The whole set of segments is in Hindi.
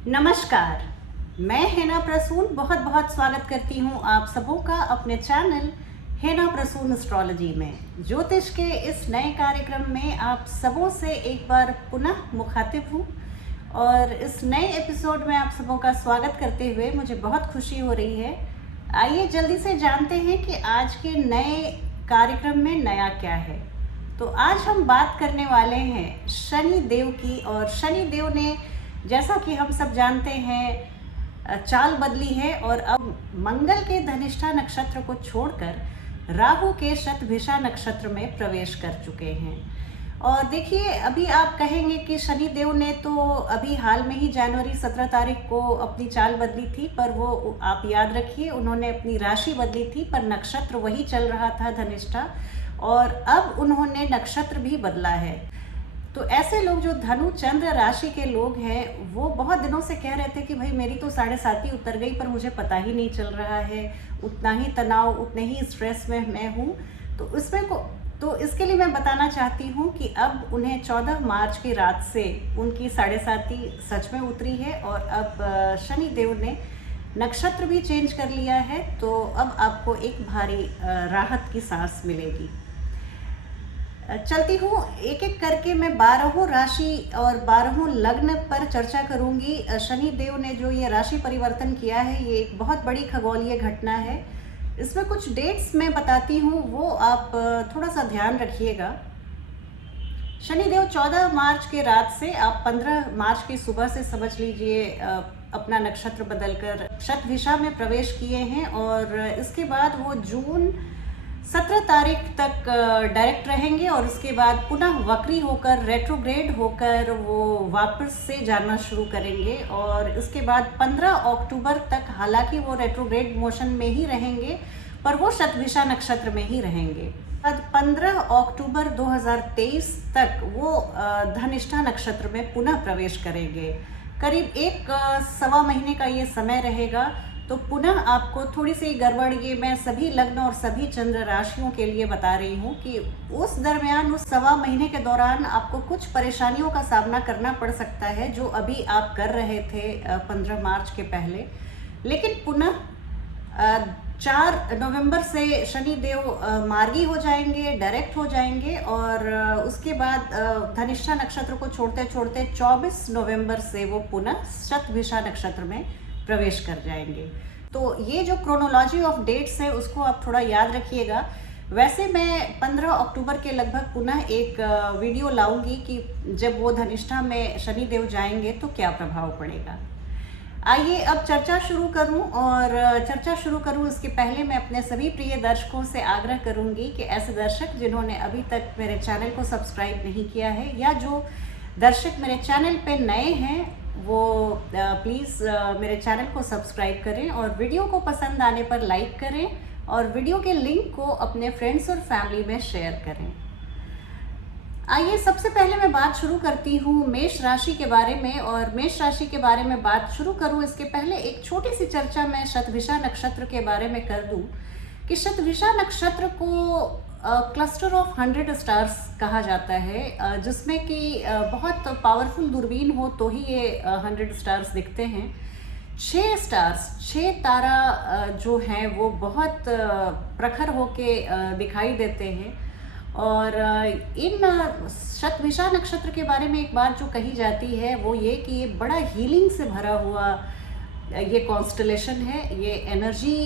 नमस्कार। मैं हेना प्रसून बहुत बहुत स्वागत करती हूँ आप सबों का अपने चैनल हेना प्रसून एस्ट्रोलॉजी में। ज्योतिष के इस नए कार्यक्रम में आप सबों से एक बार पुनः मुखातिब हूँ और इस नए एपिसोड में आप सबों का स्वागत करते हुए मुझे बहुत खुशी हो रही है। आइए जल्दी से जानते हैं कि आज के नए कार्यक्रम में नया क्या है। तो आज हम बात करने वाले हैं शनि देव की, और शनि देव ने जैसा कि हम सब जानते हैं चाल बदली है और अब मंगल के धनिष्ठा नक्षत्र को छोड़कर राहु के शतभिषा नक्षत्र में प्रवेश कर चुके हैं। और देखिए, अभी आप कहेंगे कि शनि देव ने तो अभी हाल में ही जनवरी 17 तारीख को अपनी चाल बदली थी, पर वो आप याद रखिए उन्होंने अपनी राशि बदली थी, पर नक्षत्र वही चल रहा था धनिष्ठा, और अब उन्होंने नक्षत्र भी बदला है। तो ऐसे लोग जो धनु चंद्र राशि के लोग हैं वो बहुत दिनों से कह रहे थे कि भाई मेरी तो 7.5 उतर गई पर मुझे पता ही नहीं चल रहा है, उतना ही तनाव, उतने ही स्ट्रेस में मैं हूँ। तो इसके लिए मैं बताना चाहती हूँ कि अब उन्हें 14 मार्च की रात से उनकी 7.5 सच में उतरी है और अब शनि देव ने नक्षत्र भी चेंज कर लिया है। तो अब आपको एक भारी राहत की सांस मिलेगी। चलती हूँ एक एक करके, मैं 12 राशि और 12 लग्न पर चर्चा करूंगी। शनि देव ने जो ये राशि परिवर्तन किया है ये एक बहुत बड़ी खगोलीय घटना है। इसमें कुछ डेट्स मैं बताती हूँ, वो आप थोड़ा सा ध्यान रखिएगा। शनिदेव 14 मार्च के रात से आप 15 मार्च की सुबह से समझ लीजिए अपना नक्षत्र बदलकर शतभिषा में प्रवेश किए हैं, और इसके बाद वो जून 17 तारीख तक डायरेक्ट रहेंगे और उसके बाद पुनः वक्री होकर, रेट्रोग्रेड होकर वो वापस से जाना शुरू करेंगे। और इसके बाद 15 अक्टूबर तक, हालांकि वो रेट्रोग्रेड मोशन में ही रहेंगे पर वो शतभिषा नक्षत्र में ही रहेंगे। बाद 15 अक्टूबर 2023 तक वो धनिष्ठा नक्षत्र में पुनः प्रवेश करेंगे। करीब एक सवा महीने का ये समय रहेगा। तो पुनः आपको थोड़ी सी गड़बड़, ये मैं सभी लग्न और सभी चंद्र राशियों के लिए बता रही हूँ कि उस दरमियान, उस सवा महीने के दौरान आपको कुछ परेशानियों का सामना करना पड़ सकता है जो अभी आप कर रहे थे 15 मार्च के पहले। लेकिन पुनः 4 नवंबर से शनि देव मार्गी हो जाएंगे, डायरेक्ट हो जाएंगे, और उसके बाद धनिष्ठा नक्षत्र को छोड़ते छोड़ते 24 नवंबर से वो पुनः शतभिषा नक्षत्र में प्रवेश कर जाएंगे। तो ये जो क्रोनोलॉजी ऑफ डेट्स है उसको आप थोड़ा याद रखिएगा। वैसे मैं 15 अक्टूबर के लगभग पुनः एक वीडियो लाऊंगी कि जब वो धनिष्ठा में शनि देव जाएंगे तो क्या प्रभाव पड़ेगा। आइए अब चर्चा शुरू करूं, और चर्चा शुरू करूं इसके पहले मैं अपने सभी प्रिय दर्शकों से आग्रह करूंगी कि ऐसे दर्शक जिन्होंने अभी तक मेरे चैनल को सब्सक्राइब नहीं किया है, या जो दर्शक मेरे चैनल पे नए हैं, वो प्लीज़ मेरे चैनल को सब्सक्राइब करें और वीडियो को पसंद आने पर लाइक करें और वीडियो के लिंक को अपने फ्रेंड्स और फैमिली में शेयर करें। आइए सबसे पहले मैं बात शुरू करती हूँ मेष राशि के बारे में, और मेष राशि के बारे में बात शुरू करूँ इसके पहले एक छोटी सी चर्चा मैं शतभिषा नक्षत्र के बारे में कर दूँ कि शतभिषा नक्षत्र को क्लस्टर ऑफ 100 स्टार्स कहा जाता है, जिसमें कि बहुत पावरफुल दूरबीन हो तो ही ये 100 स्टार्स दिखते हैं। 6 स्टार्स, 6 तारा जो हैं वो बहुत प्रखर होके दिखाई देते हैं। और इन शतभिषा नक्षत्र के बारे में एक बात जो कही जाती है वो ये कि ये बड़ा हीलिंग से भरा हुआ ये कॉन्स्टलेशन है, ये एनर्जी,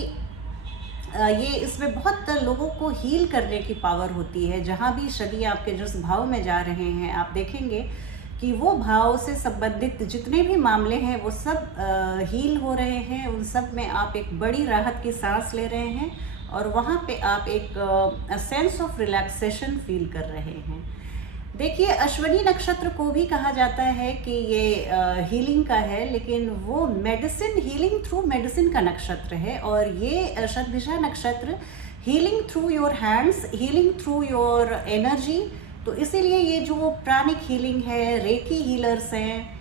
ये इसमें बहुत लोगों को हील करने की पावर होती है। जहाँ भी शनि आपके जिस भाव में जा रहे हैं, आप देखेंगे कि वो भाव से संबंधित जितने भी मामले हैं वो सब हील हो रहे हैं। उन सब में आप एक बड़ी राहत की सांस ले रहे हैं और वहाँ पे आप एक सेंस ऑफ रिलैक्सेशन फील कर रहे हैं। देखिए, अश्विनी नक्षत्र को भी कहा जाता है कि ये हीलिंग का है, लेकिन वो मेडिसिन, हीलिंग थ्रू मेडिसिन का नक्षत्र है। और ये शतभिषा नक्षत्र healing through your hands, healing through your energy. तो इसीलिए ये जो प्राणिक हीलिंग है, रेकी हीलर्स हैं,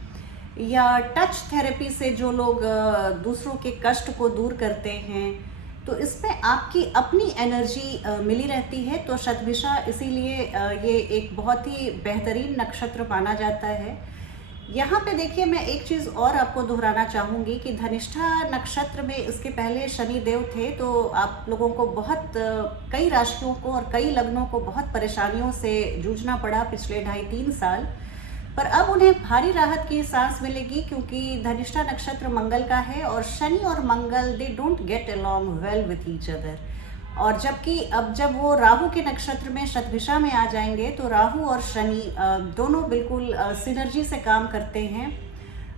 या टच थेरेपी से जो लोग दूसरों के कष्ट को दूर करते हैं, तो इसमें आपकी अपनी एनर्जी मिली रहती है। तो शतभिषा इसीलिए ये एक बहुत ही बेहतरीन नक्षत्र माना जाता है। यहाँ पे देखिए, मैं एक चीज़ और आपको दोहराना चाहूँगी कि धनिष्ठा नक्षत्र में इसके पहले शनि देव थे, तो आप लोगों को बहुत कई राशियों को और कई लग्नों को बहुत परेशानियों से जूझना पड़ा पिछले 2.5-3 साल। पर अब उन्हें भारी राहत की सांस मिलेगी, क्योंकि धनिष्ठा नक्षत्र मंगल का है और शनि और Mangal they don't get along well with each other. और जबकि अब जब वो राहु के नक्षत्र में शतभिषा में आ जाएंगे तो राहु और शनि दोनों बिल्कुल सिनर्जी से काम करते हैं।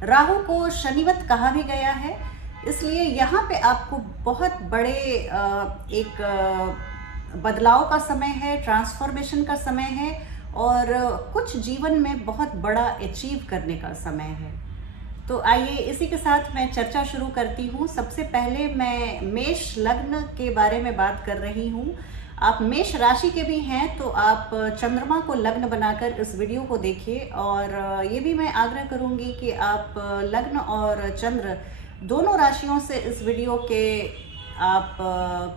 राहु को शनिवत कहा भी गया है, इसलिए यहाँ पे आपको बहुत बड़े एक बदलाव का समय है, ट्रांसफॉर्मेशन का समय है और कुछ जीवन में बहुत बड़ा अचीव करने का समय है। तो आइए इसी के साथ मैं चर्चा शुरू करती हूँ। सबसे पहले मैं मेष लग्न के बारे में बात कर रही हूँ। आप मेष राशि के भी हैं तो आप चंद्रमा को लग्न बनाकर इस वीडियो को देखिए, और ये भी मैं आग्रह करूँगी कि आप लग्न और चंद्र दोनों राशियों से इस वीडियो के आप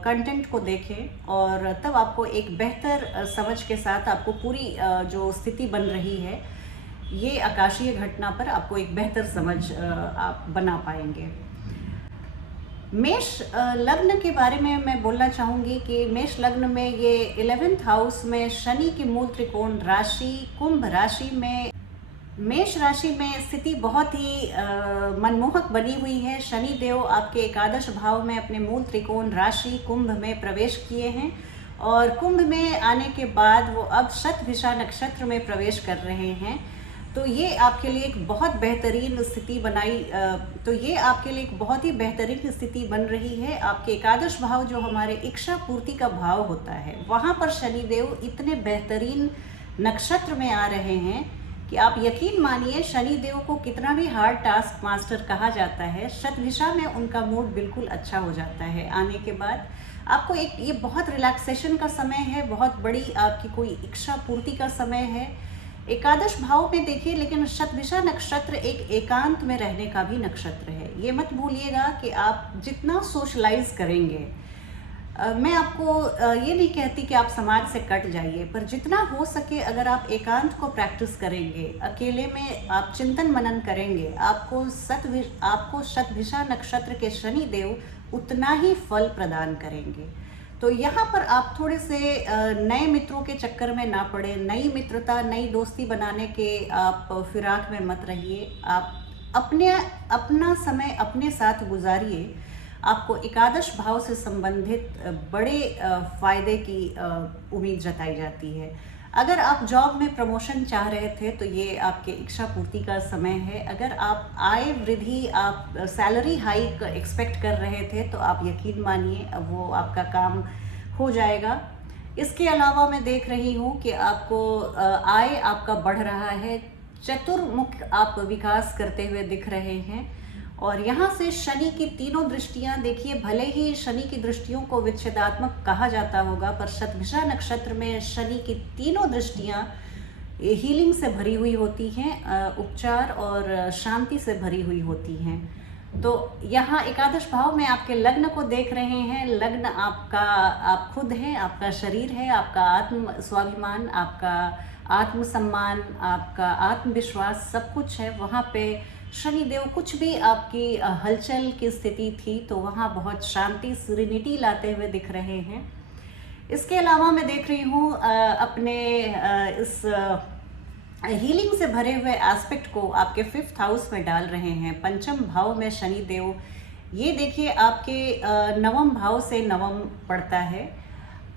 कंटेंट को देखें, और तब आपको एक बेहतर समझ के साथ आपको पूरी जो स्थिति बन रही है ये आकाशीय घटना पर आपको एक बेहतर समझ आप बना पाएंगे। मेष लग्न के बारे में मैं बोलना चाहूँगी कि मेष लग्न में ये 11th हाउस में शनि की मूल त्रिकोण राशि कुंभ राशि में, मेष राशि में स्थिति बहुत ही मनमोहक बनी हुई है। शनि देव आपके एकादश भाव में अपने मूल त्रिकोण राशि कुंभ में प्रवेश किए हैं, और कुंभ में आने के बाद वो अब शतभिषा नक्षत्र में प्रवेश कर रहे हैं। तो ये आपके लिए एक बहुत बेहतरीन स्थिति स्थिति बन रही है। आपके एकादश भाव जो हमारे इच्छा पूर्ति का भाव होता है, वहाँ पर शनि देव इतने बेहतरीन नक्षत्र में आ रहे हैं कि आप यकीन मानिए, शनि देव को कितना भी हार्ड टास्क मास्टर कहा जाता है, शतभिषा में उनका मूड बिल्कुल अच्छा हो जाता है। आने के बाद आपको एक ये बहुत रिलैक्सेशन का समय है, बहुत बड़ी आपकी कोई इच्छा पूर्ति का समय है। एकादश भाव में देखिए, लेकिन शतभिषा नक्षत्र एक एकांत में रहने का भी नक्षत्र है। ये मत भूलिएगा कि आप जितना सोशलाइज करेंगे, मैं आपको ये नहीं कहती कि आप समाज से कट जाइए, पर जितना हो सके अगर आप एकांत को प्रैक्टिस करेंगे, अकेले में आप चिंतन मनन करेंगे, आपको शतभिषा नक्षत्र के शनि देव उतना ही फल प्रदान करेंगे। तो यहाँ पर आप थोड़े से नए मित्रों के चक्कर में ना पड़े, नई मित्रता नई दोस्ती बनाने के आप फिराक में मत रहिए। आप अपना समय अपने साथ गुजारिए। आपको एकादश भाव से संबंधित बड़े फायदे की उम्मीद जताई जाती है। अगर आप जॉब में प्रमोशन चाह रहे थे तो ये आपके इच्छा पूर्ति का समय है। अगर आप आय वृद्धि, आप सैलरी हाइक एक्सपेक्ट कर रहे थे तो आप यकीन मानिए अब वो आपका काम हो जाएगा। इसके अलावा मैं देख रही हूँ कि आपको आय आपका बढ़ रहा है, चतुर्मुख आप विकास करते हुए दिख रहे हैं। और यहाँ से शनि की तीनों दृष्टियाँ देखिए, भले ही शनि की दृष्टियों को विच्छेदात्मक कहा जाता होगा, पर शतभिषा नक्षत्र में शनि की तीनों दृष्टियाँ हीलिंग से भरी हुई होती हैं, उपचार और शांति से भरी हुई होती हैं। तो यहाँ एकादश भाव में आपके लग्न को देख रहे हैं। लग्न आपका, आप खुद हैं, आपका शरीर है, आपका आत्म स्वाभिमान, आपका आत्मसम्मान, आपका आत्मविश्वास, सब कुछ है। वहाँ पे शनि देव कुछ भी आपकी हलचल की स्थिति थी तो वहाँ बहुत शांति, सीरेनिटी लाते हुए दिख रहे हैं। इसके अलावा मैं देख रही हूँ अपने इस हीलिंग से भरे हुए एस्पेक्ट को आपके 5th हाउस में डाल रहे हैं। पंचम भाव में शनि देव, ये देखिए आपके नवम भाव से नवम पड़ता है।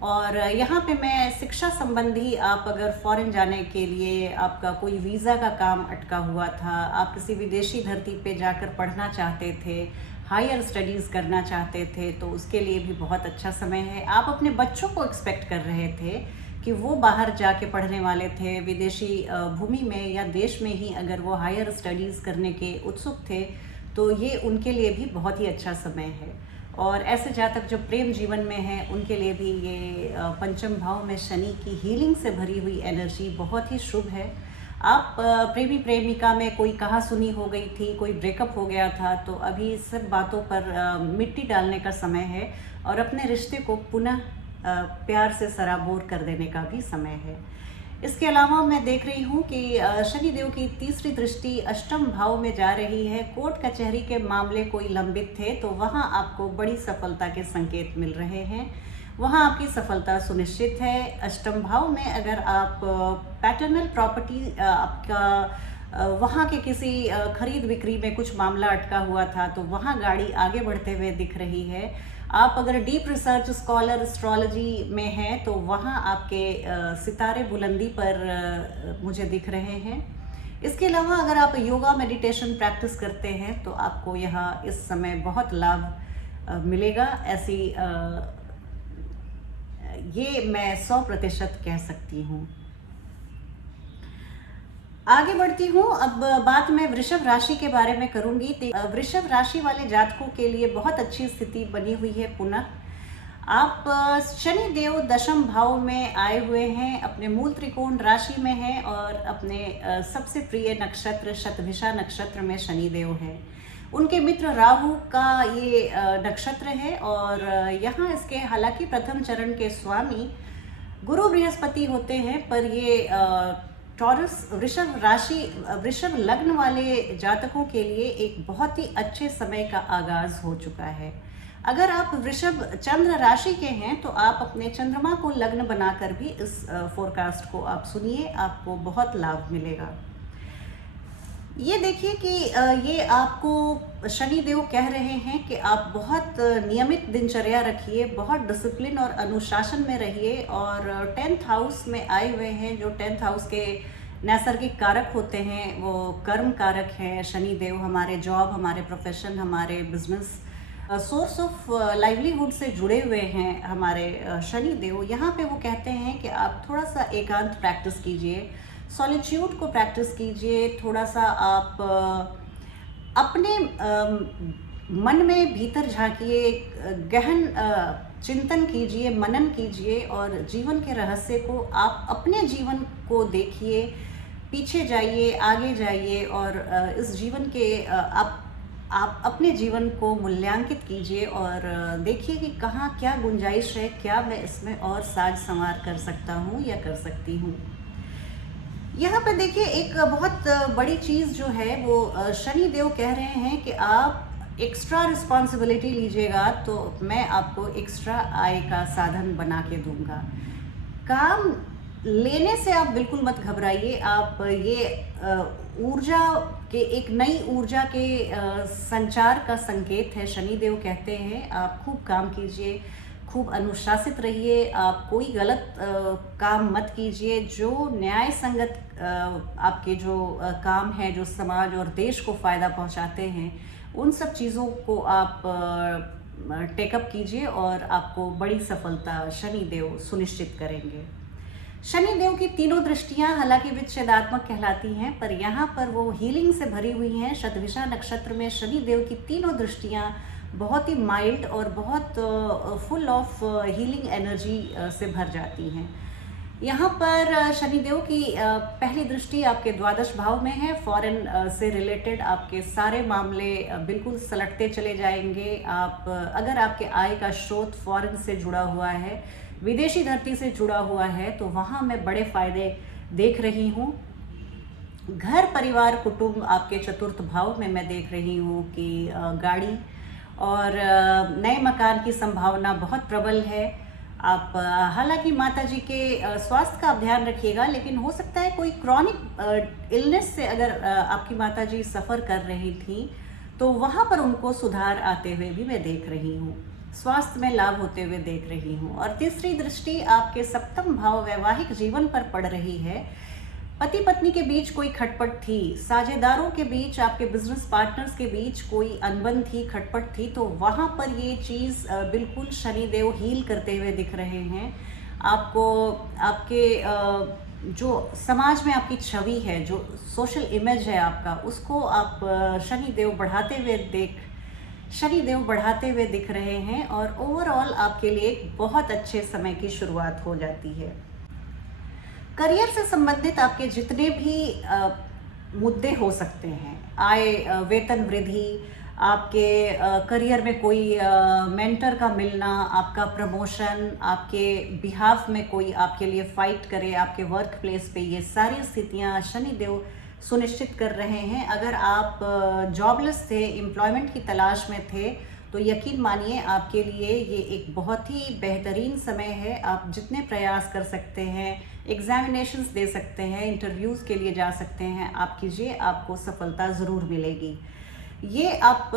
और यहाँ पे मैं शिक्षा संबंधी, आप अगर फॉरेन जाने के लिए आपका कोई वीज़ा का काम अटका हुआ था, आप किसी विदेशी धरती पे जाकर पढ़ना चाहते थे, हायर स्टडीज़ करना चाहते थे, तो उसके लिए भी बहुत अच्छा समय है। आप अपने बच्चों को एक्सपेक्ट कर रहे थे कि वो बाहर जाके पढ़ने वाले थे, विदेशी भूमि में या देश में ही अगर वो हायर स्टडीज़ करने के उत्सुक थे, तो ये उनके लिए भी बहुत ही अच्छा समय है। और ऐसे जातक जो प्रेम जीवन में हैं उनके लिए भी ये पंचम भाव में शनि की हीलिंग से भरी हुई एनर्जी बहुत ही शुभ है। आप प्रेमी प्रेमिका में कोई कहा सुनी हो गई थी, कोई ब्रेकअप हो गया था, तो अभी सब बातों पर मिट्टी डालने का समय है और अपने रिश्ते को पुनः प्यार से सराबोर कर देने का भी समय है। इसके अलावा मैं देख रही हूँ कि शनि देव की तीसरी दृष्टि अष्टम भाव में जा रही है। कोर्ट कचहरी के मामले कोई लंबित थे तो वहाँ आपको बड़ी सफलता के संकेत मिल रहे हैं, वहाँ आपकी सफलता सुनिश्चित है। अष्टम भाव में अगर आप पैटर्नल प्रॉपर्टी आपका वहाँ के किसी खरीद बिक्री में कुछ मामला अटका हुआ था तो वहाँ गाड़ी आगे बढ़ते हुए दिख रही है। आप अगर डीप रिसर्च स्कॉलर एस्ट्रोलॉजी में हैं तो वहाँ आपके सितारे बुलंदी पर मुझे दिख रहे हैं। इसके अलावा अगर आप योगा मेडिटेशन प्रैक्टिस करते हैं तो आपको यहाँ इस समय बहुत लाभ मिलेगा। ऐसी ये मैं 100% कह सकती हूँ। आगे बढ़ती हूँ। अब बात मैं वृषभ राशि के बारे में करूंगी। वृषभ राशि वाले जातकों के लिए बहुत अच्छी स्थिति बनी हुई है। पुनः आप शनि देव दशम भाव में आए हुए हैं, अपने मूल त्रिकोण राशि में हैं और अपने सबसे प्रिय नक्षत्र शतभिषा नक्षत्र में शनि देव हैं। उनके मित्र राहु का ये नक्षत्र है और यहाँ इसके हालांकि प्रथम चरण के स्वामी गुरु बृहस्पति होते हैं, पर ये टॉरस वृषभ राशि वृषभ लग्न वाले जातकों के लिए एक बहुत ही अच्छे समय का आगाज हो चुका है। अगर आप वृषभ चंद्र राशि के हैं तो आप अपने चंद्रमा को लग्न बनाकर भी इस फोरकास्ट को आप सुनिए, आपको बहुत लाभ मिलेगा। ये देखिए कि ये आपको शनि देव कह रहे हैं कि आप बहुत नियमित दिनचर्या रखिए, बहुत डिसिप्लिन और अनुशासन में रहिए। और 10th हाउस में आए हुए हैं, जो 10th हाउस के नैसर्गिक कारक होते हैं वो कर्म कारक हैं। शनि देव हमारे जॉब, हमारे प्रोफेशन, हमारे बिजनेस, सोर्स ऑफ लाइवलीहुड से जुड़े हुए हैं हमारे शनि देव। यहाँ पे वो कहते हैं कि आप थोड़ा सा एकांत प्रैक्टिस कीजिए, सॉलिट्यूड को प्रैक्टिस कीजिए, थोड़ा सा आप अपने मन में भीतर झांकिए, गहन चिंतन कीजिए, मनन कीजिए और जीवन के रहस्य को आप अपने जीवन को देखिए, पीछे जाइए, आगे जाइए और इस जीवन के आप अपने जीवन को मूल्यांकित कीजिए और देखिए कि कहाँ क्या गुंजाइश है, क्या मैं इसमें और साज संवार कर सकता हूँ या कर सकती हूँ। यहाँ पे देखिए एक बहुत बड़ी चीज़ जो है वो शनि देव कह रहे हैं कि आप एक्स्ट्रा रिस्पॉन्सिबिलिटी लीजिएगा तो मैं आपको एक्स्ट्रा आय का साधन बना के दूंगा। काम लेने से आप बिल्कुल मत घबराइए। आप ये ऊर्जा के एक नई ऊर्जा के संचार का संकेत है। शनि देव कहते हैं आप खूब काम कीजिए, खूब अनुशासित रहिए, आप कोई गलत काम मत कीजिए। जो न्याय संगत आपके जो काम हैं, जो समाज और देश को फ़ायदा पहुंचाते हैं, उन सब चीज़ों को आप टेकअप कीजिए और आपको बड़ी सफलता शनि देव सुनिश्चित करेंगे। शनि देव की तीनों दृष्टियां हालांकि विच्छेदात्मक कहलाती हैं, पर यहाँ पर वो हीलिंग से भरी हुई हैं। शतभिषा नक्षत्र में शनि देव की तीनों दृष्टियां बहुत ही माइल्ड और बहुत फुल ऑफ हीलिंग एनर्जी से भर जाती हैं। यहाँ पर शनिदेव की पहली दृष्टि आपके द्वादश भाव में है। फॉरेन से रिलेटेड आपके सारे मामले बिल्कुल सलटते चले जाएंगे। आप अगर आपके आय का स्रोत फॉरेन से जुड़ा हुआ है, विदेशी धरती से जुड़ा हुआ है, तो वहाँ मैं बड़े फायदे देख रही हूँ। घर परिवार कुटुंब आपके चतुर्थ भाव में मैं देख रही हूँ कि गाड़ी और नए मकान की संभावना बहुत प्रबल है। आप हालांकि माताजी के स्वास्थ्य का आप ध्यान रखिएगा, लेकिन हो सकता है कोई क्रॉनिक इलनेस से अगर आपकी माताजी सफ़र कर रही थी तो वहाँ पर उनको सुधार आते हुए भी मैं देख रही हूँ, स्वास्थ्य में लाभ होते हुए देख रही हूँ। और तीसरी दृष्टि आपके सप्तम भाव वैवाहिक जीवन पर पड़ रही है। पति पत्नी के बीच कोई खटपट थी, साझेदारों के बीच, आपके बिजनेस पार्टनर्स के बीच कोई अनबन थी, खटपट थी, तो वहाँ पर ये चीज़ बिल्कुल शनिदेव हील करते हुए दिख रहे हैं। आपको आपके जो समाज में आपकी छवि है, जो सोशल इमेज है आपका, उसको आप शनिदेव बढ़ाते हुए दिख रहे हैं और ओवरऑल आपके लिए एक बहुत अच्छे समय की शुरुआत हो जाती है। करियर से संबंधित आपके जितने भी मुद्दे हो सकते हैं, आय, वेतन वृद्धि, आपके करियर में कोई मेंटर का मिलना, आपका प्रमोशन, आपके बिहाफ में कोई आपके लिए फाइट करे आपके वर्क प्लेस पे, ये सारी स्थितियां शनिदेव सुनिश्चित कर रहे हैं। अगर आप जॉबलेस थे, एम्प्लॉयमेंट की तलाश में थे, तो यकीन मानिए आपके लिए ये एक बहुत ही बेहतरीन समय है। आप जितने प्रयास कर सकते हैं, एग्जामिनेशंस दे सकते हैं, इंटरव्यूज़ के लिए जा सकते हैं, आप कीजिए, आपको सफलता ज़रूर मिलेगी। ये आप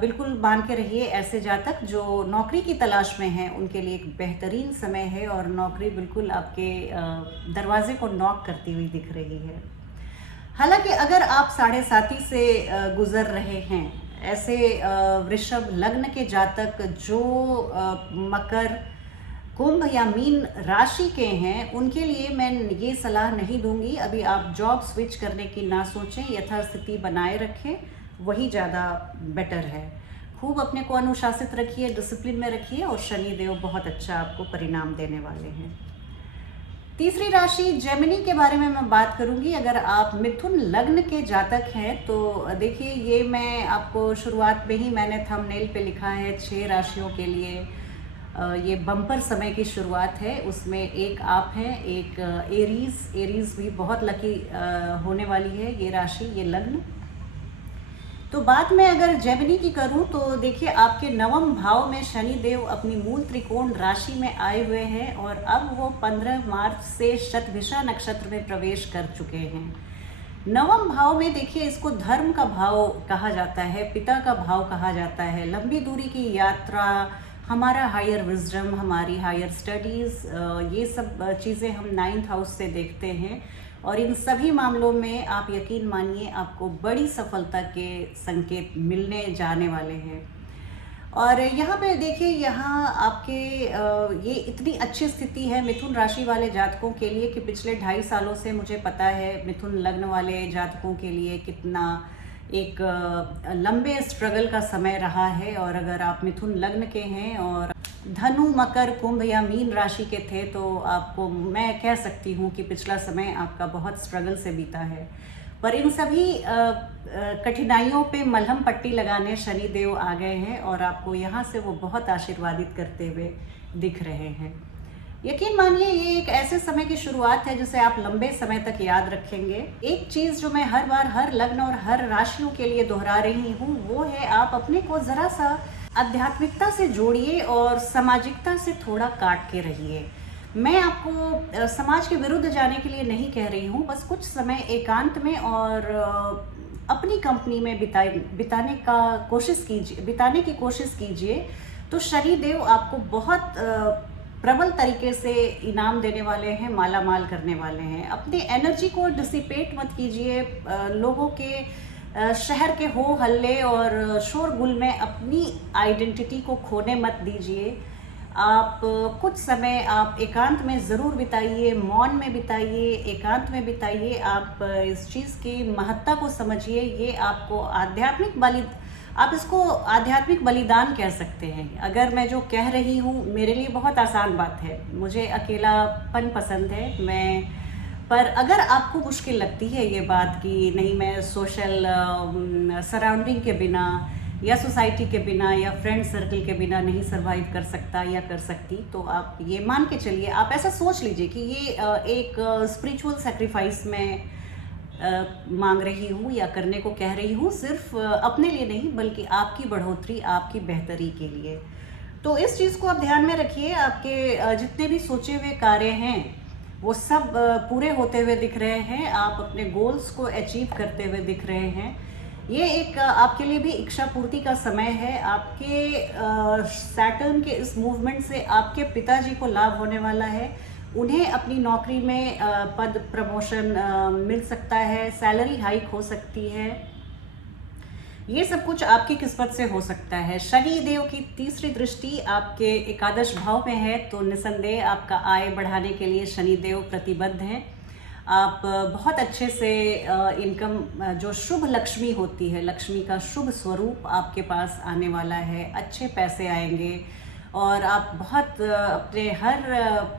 बिल्कुल मान के रहिए। ऐसे जातक जो नौकरी की तलाश में हैं उनके लिए एक बेहतरीन समय है और नौकरी बिल्कुल आपके दरवाजे को नॉक करती हुई दिख रही है। हालांकि अगर आप 7.5 से गुजर रहे हैं, ऐसे वृषभ लग्न के जातक जो मकर, कुंभ या मीन राशि के हैं, उनके लिए मैं ये सलाह नहीं दूंगी। अभी आप जॉब स्विच करने की ना सोचें, यथास्थिति बनाए रखें, वही ज़्यादा बेटर है। खूब अपने को अनुशासित रखिए, डिसिप्लिन में रखिए और शनिदेव बहुत अच्छा आपको परिणाम देने वाले हैं। तीसरी राशि जेमिनी के बारे में मैं बात करूंगी। अगर आप मिथुन लग्न के जातक हैं तो देखिए, ये मैं आपको शुरुआत में ही मैंने थंबनेल पे लिखा है 6 राशियों के लिए ये बम्पर समय की शुरुआत है। उसमें एक आप हैं, एक एरीज भी बहुत लकी होने वाली है ये राशि, ये लग्न। तो बात मैं अगर जेमिनी की करूं तो देखिए, आपके 9वें भाव में शनिदेव अपनी मूल त्रिकोण राशि में आए हुए हैं और अब वो 15 मार्च से शतभिषा नक्षत्र में प्रवेश कर चुके हैं। 9वें भाव में देखिए, इसको धर्म का भाव कहा जाता है, पिता का भाव कहा जाता है, लंबी दूरी की यात्रा, हमारा हायर विजडम, हमारी हायर स्टडीज़, ये सब चीज़ें हम 9th हाउस से देखते हैं और इन सभी मामलों में आप यकीन मानिए आपको बड़ी सफलता के संकेत मिलने जाने वाले हैं। और यहाँ पे देखिए, यहाँ आपके ये इतनी अच्छी स्थिति है मिथुन राशि वाले जातकों के लिए कि पिछले 2.5 सालों से मुझे पता है मिथुन लग्न वाले जातकों के लिए कितना एक लंबे स्ट्रगल का समय रहा है। और अगर आप मिथुन लग्न के हैं और धनु, मकर, कुंभ या मीन राशि के थे तो आपको मैं कह सकती हूँ कि पिछला समय आपका बहुत स्ट्रगल से बीता है। पर इन सभी कठिनाइयों पे मलहम पट्टी लगाने शनिदेव आ गए हैं और आपको यहाँ से वो बहुत आशीर्वादित करते हुए दिख रहे हैं। यकीन मानिए, ये एक ऐसे समय की शुरुआत है जिसे आप लंबे समय तक याद रखेंगे। एक चीज़ जो मैं हर बार हर लग्न और हर राशियों के लिए दोहरा रही हूँ वो है, आप अपने को ज़रा सा आध्यात्मिकता से जोड़िए और सामाजिकता से थोड़ा काट के रहिए। मैं आपको समाज के विरुद्ध जाने के लिए नहीं कह रही हूँ, बस कुछ समय एकांत में और अपनी कंपनी में बिताने की कोशिश कीजिए। तो शनिदेव आपको बहुत प्रबल तरीके से इनाम देने वाले हैं, माला माल करने वाले हैं। अपनी एनर्जी को डिसिपेट मत कीजिए, लोगों के शहर के हो हल्ले और शोरगुल में अपनी आइडेंटिटी को खोने मत दीजिए। आप कुछ समय आप एकांत में ज़रूर बिताइए, मौन में बिताइए, एकांत में बिताइए। आप इस चीज़ की महत्ता को समझिए। ये आपको आप इसको आध्यात्मिक बलिदान कह सकते हैं। अगर मैं जो कह रही हूँ, मेरे लिए बहुत आसान बात है, मुझे अकेलापन पसंद है, पर अगर आपको मुश्किल लगती है ये बात कि नहीं, मैं सोशल सराउंडिंग के बिना या सोसाइटी के बिना या फ्रेंड सर्कल के बिना नहीं सरवाइव कर सकता या कर सकती, तो आप ये मान के चलिए, आप ऐसा सोच लीजिए कि ये एक स्पिरिचुअल सेक्रीफाइस में मांग रही हूँ या करने को कह रही हूँ, सिर्फ अपने लिए नहीं बल्कि आपकी बढ़ोतरी, आपकी बेहतरी के लिए। तो इस चीज़ को आप ध्यान में रखिए। आपके जितने भी सोचे हुए कार्य हैं वो सब पूरे होते हुए दिख रहे हैं, आप अपने गोल्स को अचीव करते हुए दिख रहे हैं। ये एक आपके लिए भी इच्छा पूर्ति का समय है। आपके सैटर्न के इस मूवमेंट से आपके पिताजी को लाभ होने वाला है। उन्हें अपनी नौकरी में पद प्रमोशन मिल सकता है, सैलरी हाइक हो सकती है। ये सब कुछ आपकी किस्मत से हो सकता है। शनि देव की तीसरी दृष्टि आपके एकादश भाव में है, तो निसंदेह आपका आय बढ़ाने के लिए शनि देव प्रतिबद्ध हैं। आप बहुत अच्छे से इनकम, जो शुभ लक्ष्मी होती है, लक्ष्मी का शुभ स्वरूप आपके पास आने वाला है। अच्छे पैसे आएंगे और आप बहुत अपने हर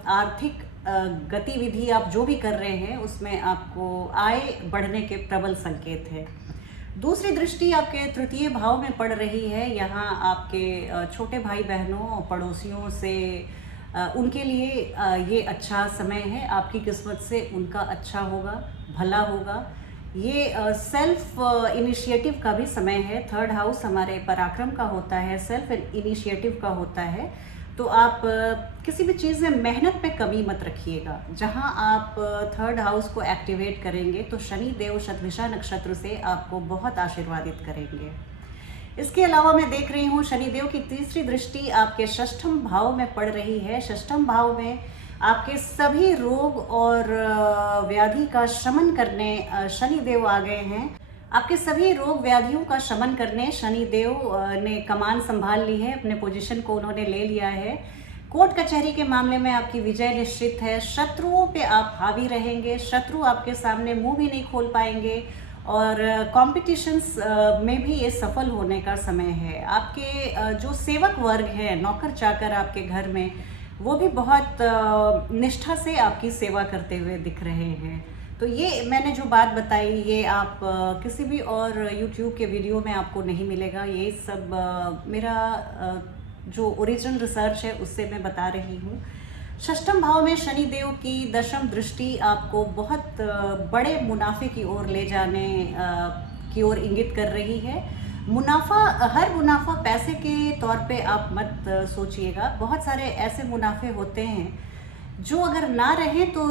आर्थिक गतिविधि आप जो भी कर रहे हैं उसमें आपको आय बढ़ने के प्रबल संकेत हैं। दूसरी दृष्टि आपके तृतीय भाव में पड़ रही है। यहाँ आपके छोटे भाई बहनों, पड़ोसियों से उनके लिए ये अच्छा समय है। आपकी किस्मत से उनका अच्छा होगा, भला होगा। ये सेल्फ इनिशिएटिव का भी समय है। थर्ड हाउस हमारे पराक्रम का होता है, सेल्फ इनिशिएटिव का होता है। तो आप किसी भी चीज़ में मेहनत पे कमी मत रखिएगा। जहाँ आप थर्ड हाउस को एक्टिवेट करेंगे तो शनि देव शतभिषा नक्षत्र से आपको बहुत आशीर्वादित करेंगे। इसके अलावा मैं देख रही हूँ शनिदेव की तीसरी दृष्टि आपके षष्ठम भाव में पड़ रही है। षष्ठम भाव में आपके सभी रोग और व्याधि का शमन करने शनिदेव आ गए हैं। आपके सभी रोग व्याधियों का शमन करने शनिदेव ने कमान संभाल ली है, अपने पोजीशन को उन्होंने ले लिया है। कोर्ट कचहरी के मामले में आपकी विजय निश्चित है। शत्रुओं पे आप हावी रहेंगे, शत्रु आपके सामने मुंह भी नहीं खोल पाएंगे और कॉम्पिटिशन्स में भी ये सफल होने का समय है। आपके जो सेवक वर्ग हैं, नौकर चाकर आपके घर में, वो भी बहुत निष्ठा से आपकी सेवा करते हुए दिख रहे हैं। तो ये मैंने जो बात बताई ये आप किसी भी और YouTube के वीडियो में आपको नहीं मिलेगा। ये सब मेरा जो ओरिजिनल रिसर्च है उससे मैं बता रही हूँ। षष्ठम भाव में शनिदेव की दशम दृष्टि आपको बहुत बड़े मुनाफे की ओर ले जाने की ओर इंगित कर रही है। मुनाफा, हर मुनाफा पैसे के तौर पे आप मत सोचिएगा। बहुत सारे ऐसे मुनाफे होते हैं जो अगर ना रहें तो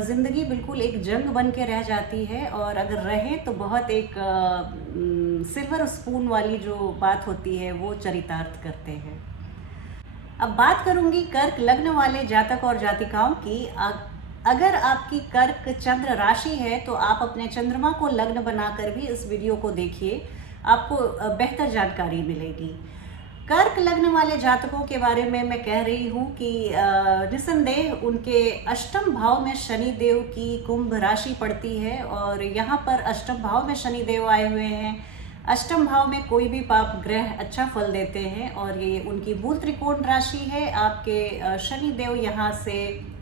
ज़िंदगी बिल्कुल एक जंग बन के रह जाती है, और अगर रहें तो बहुत एक सिल्वर स्पून वाली जो बात होती है वो चरितार्थ करते हैं। अब बात करूंगी कर्क लग्न वाले जातक और जातिकाओं की। अगर आपकी कर्क चंद्र राशि है तो आप अपने चंद्रमा को लग्न बनाकर भी इस वीडियो को देखिए, आपको बेहतर जानकारी मिलेगी। कर्क लग्न वाले जातकों के बारे में मैं कह रही हूँ कि निसंदेह उनके अष्टम भाव में शनि देव की कुंभ राशि पड़ती है, और यहाँ पर अष्टम भाव में शनि देव आए हुए हैं। अष्टम भाव में कोई भी पाप ग्रह अच्छा फल देते हैं, और ये उनकी मूल त्रिकोण राशि है। आपके शनि देव यहाँ से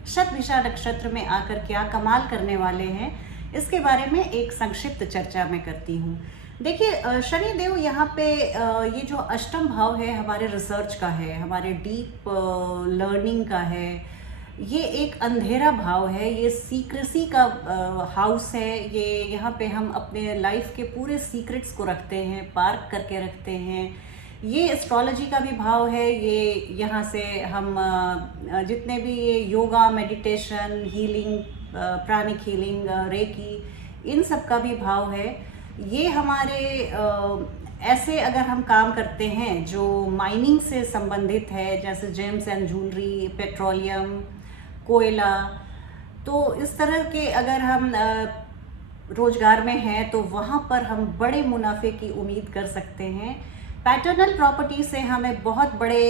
शतभिषा नक्षत्र में आकर क्या कमाल करने वाले हैं, इसके बारे में एक संक्षिप्त चर्चा मैं करती हूँ। देखिए, शनि देव यहाँ पे ये जो अष्टम भाव है हमारे रिसर्च का है, हमारे डीप लर्निंग का है। ये एक अंधेरा भाव है, ये सीक्रेसी का हाउस है। ये यहाँ पे हम अपने लाइफ के पूरे सीक्रेट्स को रखते हैं, पार्क करके रखते हैं। ये एस्ट्रोलॉजी का भी भाव है। ये यहाँ से हम जितने भी ये yoga, meditation, healing, pranic healing, reiki, इन सब का भी भाव है। ये हमारे ऐसे अगर हम काम करते हैं जो माइनिंग से संबंधित है, जैसे जेम्स एंड ज्वेलरी, पेट्रोलियम, कोयला, तो इस तरह के अगर हम रोजगार में हैं तो वहाँ पर हम बड़े मुनाफे की उम्मीद कर सकते हैं। पैटर्नल प्रॉपर्टी से हमें बहुत बड़े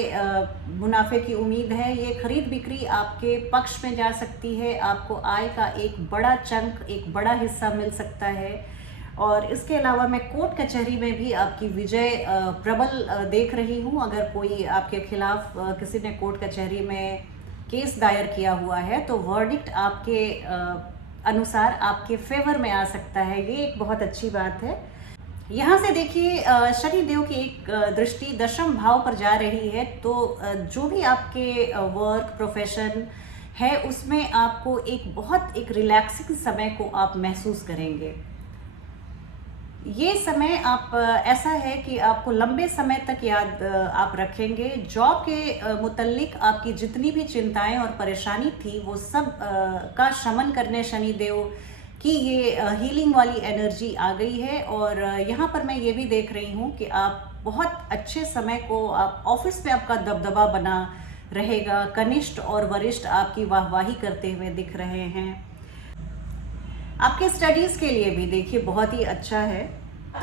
मुनाफे की उम्मीद है। ये खरीद बिक्री आपके पक्ष में जा सकती है, आपको आय का एक बड़ा चंक, एक बड़ा हिस्सा मिल सकता है। और इसके अलावा मैं कोर्ट कचहरी में भी आपकी विजय प्रबल देख रही हूँ। अगर कोई आपके खिलाफ किसी ने कोर्ट कचहरी में केस दायर किया हुआ है तो वर्डिक्ट आपके अनुसार आपके फेवर में आ सकता है। ये एक बहुत अच्छी बात है। यहाँ से देखिए, शनि देव की एक दृष्टि दशम भाव पर जा रही है, तो जो भी आपके वर्क प्रोफेशन है उसमें आपको एक बहुत एक रिलैक्सिंग समय को आप महसूस करेंगे। ये समय आप ऐसा है कि आपको लंबे समय तक याद आप रखेंगे। जॉब के मुतल्लिक आपकी जितनी भी चिंताएं और परेशानी थी वो सब का शमन करने शनि देव की ये हीलिंग वाली एनर्जी आ गई है। और यहाँ पर मैं ये भी देख रही हूँ कि आप बहुत अच्छे समय को, आप ऑफिस में आपका दबदबा बना रहेगा। कनिष्ठ और वरिष्ठ आपकी वाहवाही करते हुए दिख रहे हैं। आपके स्टडीज़ के लिए भी देखिए बहुत ही अच्छा है।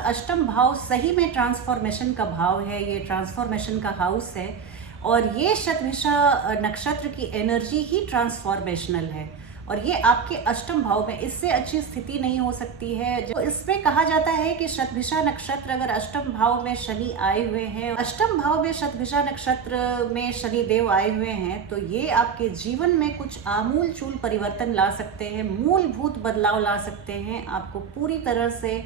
अष्टम भाव सही में ट्रांसफॉर्मेशन का भाव है, ये ट्रांसफॉर्मेशन का हाउस है, और ये शतभिषा नक्षत्र की एनर्जी ही ट्रांसफॉर्मेशनल है, और ये आपके अष्टम भाव में, इससे अच्छी स्थिति नहीं हो सकती है। जो इसमें कहा जाता है कि शतभिषा नक्षत्र अगर अष्टम भाव में शनि आए हुए हैं, अष्टम भाव में शतभिषा नक्षत्र में शनि देव आए हुए हैं, तो ये आपके जीवन में कुछ आमूल चूल परिवर्तन ला सकते हैं, मूलभूत बदलाव ला सकते हैं। आपको पूरी तरह से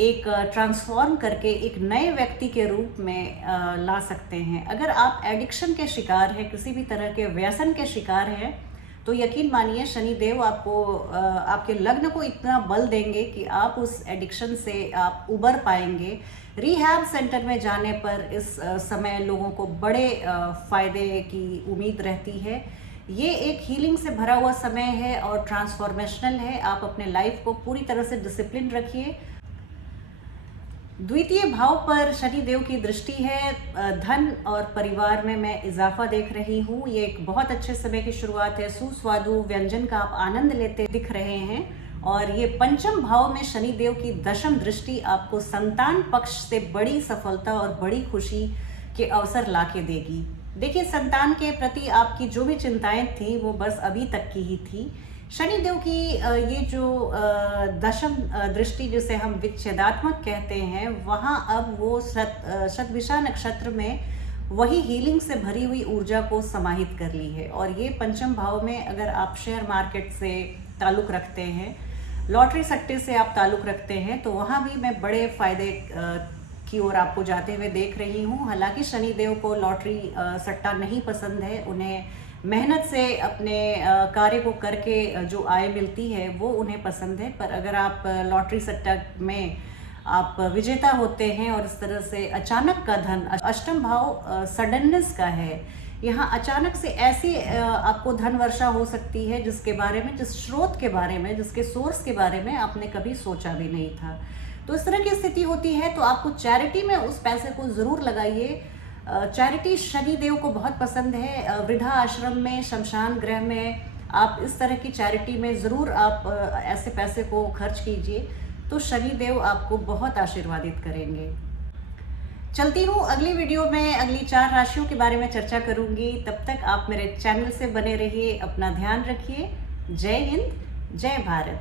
एक ट्रांसफॉर्म करके एक नए व्यक्ति के रूप में ला सकते हैं। अगर आप एडिक्शन के शिकार हैं, किसी भी तरह के व्यसन के शिकार हैं, तो यकीन मानिए शनिदेव आपको आपके लग्न को इतना बल देंगे कि आप उस एडिक्शन से आप उबर पाएंगे। रिहैब सेंटर में जाने पर इस समय लोगों को बड़े फ़ायदे की उम्मीद रहती है। ये एक हीलिंग से भरा हुआ समय है और ट्रांसफॉर्मेशनल है। आप अपने लाइफ को पूरी तरह से डिसिप्लिन रखिए। द्वितीय भाव पर शनि देव की दृष्टि है। धन और परिवार में मैं इजाफा देख रही हूँ। ये एक बहुत अच्छे समय की शुरुआत है। सुस्वादु व्यंजन का आप आनंद लेते दिख रहे हैं। और ये पंचम भाव में शनि देव की दशम दृष्टि आपको संतान पक्ष से बड़ी सफलता और बड़ी खुशी के अवसर ला के देगी। देखिए, संतान के प्रति आपकी जो भी चिंताएं थी वो बस अभी तक की ही थी। शनिदेव की ये जो दशम दृष्टि जिसे हम विच्छेदात्मक कहते हैं, वहाँ अब वो शतभिषा नक्षत्र में वही हीलिंग से भरी हुई ऊर्जा को समाहित कर ली है। और ये पंचम भाव में अगर आप शेयर मार्केट से ताल्लुक़ रखते हैं, लॉटरी सट्टे से आप ताल्लुक़ रखते हैं, तो वहाँ भी मैं बड़े फ़ायदे की ओर आपको जाते हुए देख रही हूँ। हालांकि शनिदेव को लॉटरी सट्टा नहीं पसंद है। उन्हें मेहनत से अपने कार्य को करके जो आय मिलती है वो उन्हें पसंद है। पर अगर आप लॉटरी सट्टा में आप विजेता होते हैं और इस तरह से अचानक का धन, अष्टम भाव सडननेस का है, यहाँ अचानक से ऐसी आपको धन वर्षा हो सकती है जिसके बारे में, जिस स्रोत के बारे में, जिसके सोर्स के बारे में आपने कभी सोचा भी नहीं था। तो इस तरह की स्थिति होती है तो आपको चैरिटी में उस पैसे को ज़रूर लगाइए। चैरिटी शनि देव को बहुत पसंद है। वृद्धा आश्रम में, शमशान गृह में, आप इस तरह की चैरिटी में ज़रूर आप ऐसे पैसे को खर्च कीजिए, तो शनि देव आपको बहुत आशीर्वादित करेंगे। चलती हूँ, अगली वीडियो में अगली 4 राशियों के बारे में चर्चा करूँगी। तब तक आप मेरे चैनल से बने रहिए, अपना ध्यान रखिए। जय हिंद, जय भारत।